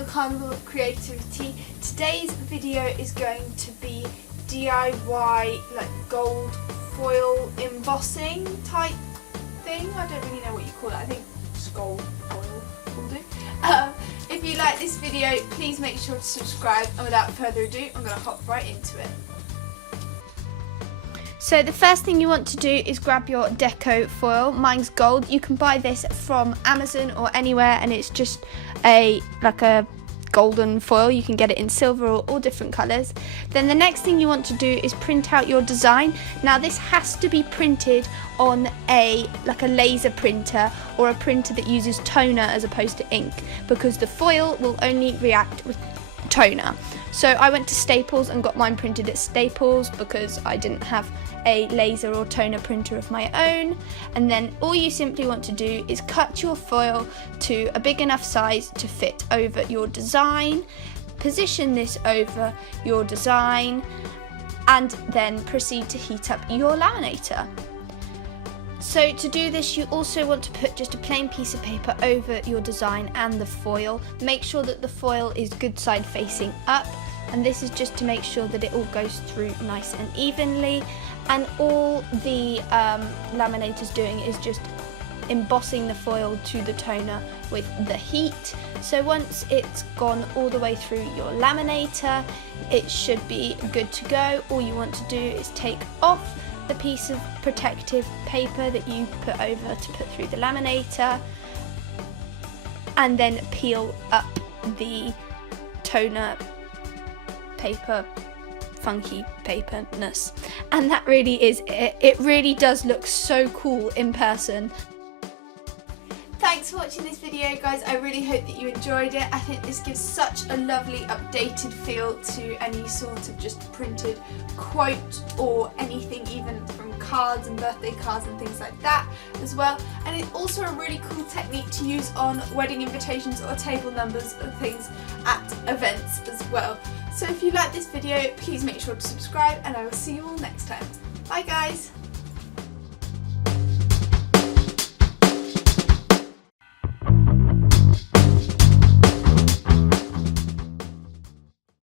channel Carnival Creativity. Today's video is going to be DIY like gold foil embossing type thing. I don't really know what you call it. I think just gold foil will do. If you like this video, please make sure to subscribe, and without further ado, I'm going to hop right into it. So the first thing you want to do is grab your deco foil. Mine's gold. You can buy this from Amazon or anywhere, and it's just like a golden foil. You can get it in silver or all different colours. Then the next thing you want to do is print out your design. Now this has to be printed on like a laser printer or a printer that uses toner as opposed to ink, because the foil will only react with toner. So I went to Staples and got mine printed at Staples because I didn't have a laser or toner printer of my own. And then all you simply want to do is cut your foil to a big enough size to fit over your design, position this over your design, and then proceed to heat up your laminator. So to do this, you also want to put just a plain piece of paper over your design and the foil. Make sure that the foil is good side facing up, and this is just to make sure that it all goes through nice and evenly. And all the laminator's doing is just embossing the foil to the toner with the heat. So once it's gone all the way through your laminator, it should be good to go. All you want to do is take off the piece of protective paper that you put over to put through the laminator, and then peel up the toner paper, funky paperness, and that really is it. It really does look so cool in person. Thanks for watching this video, guys. I really hope that you enjoyed it. I think this gives such a lovely updated feel to any sort of just printed quote or anything, even from cards and birthday cards and things like that as well. And it's also a really cool technique to use on wedding invitations or table numbers and things at events as well. So if you like this video, please make sure to subscribe, and I will see you all next time. Bye guys!